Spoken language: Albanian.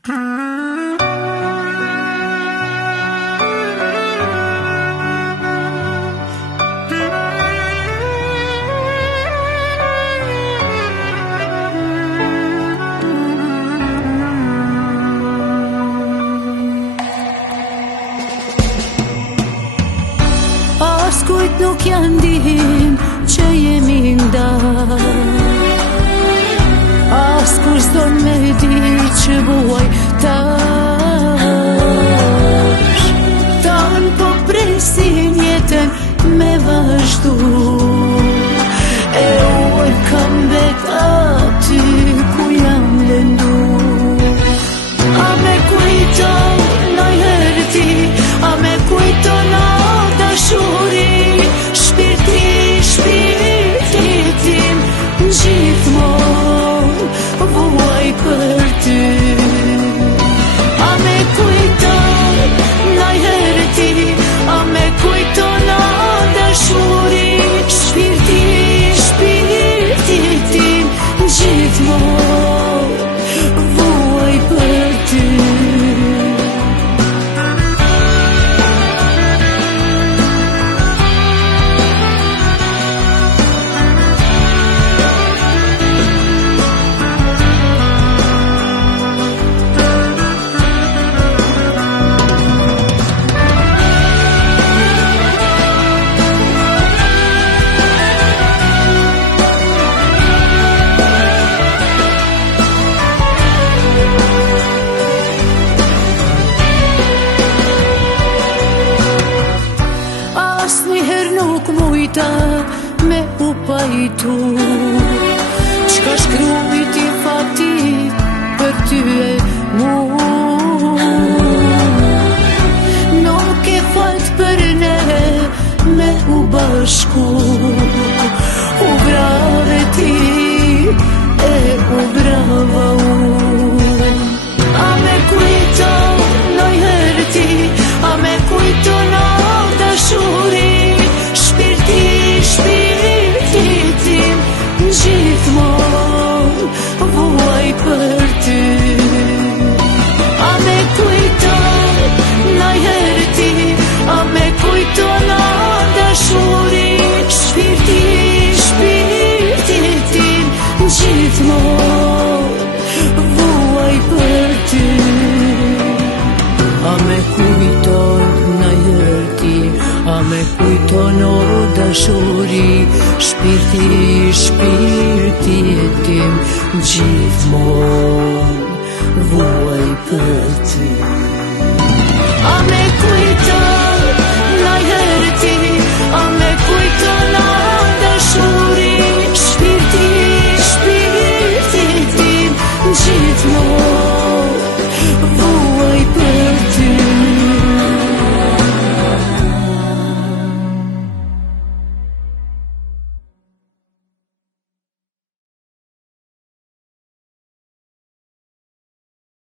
As kujt nuk janë ndihim që jemi ndarë, as kur s'do me di që buaj tash. Tanë po presin jetën me vazhdu, e uaj kam bet aty ku jam lëndu. A me kujto naj herë ti, a me kujto na dashuri, shpirti tim gjithmonë vuaj për ty. A me kujto naj herë ti, a me kujto na dashuri, shpirti tim gjithmonë vuaj për ty. Asnjëherë nuk mujta me u pajtu çka shkrui ti fati për ty e mu. Nuk e falt për ne me u bashku, u brave ti e u brava unë. A me kujto naj herë ti, a me kujto na dashuri, shpirti tim gjithmonë vuaj për ty. A me kujto naj herë ti, a me kujto na dashuri, shpirti tim gjithmonë vuaj për ty. A me kujto naj herë ti, a me kujto no dashuri, shpirti tim gjithmonë vuaj për ty. A me kujto naj herë ti, a me kujto na dashuri, shpirti tim gjithmonë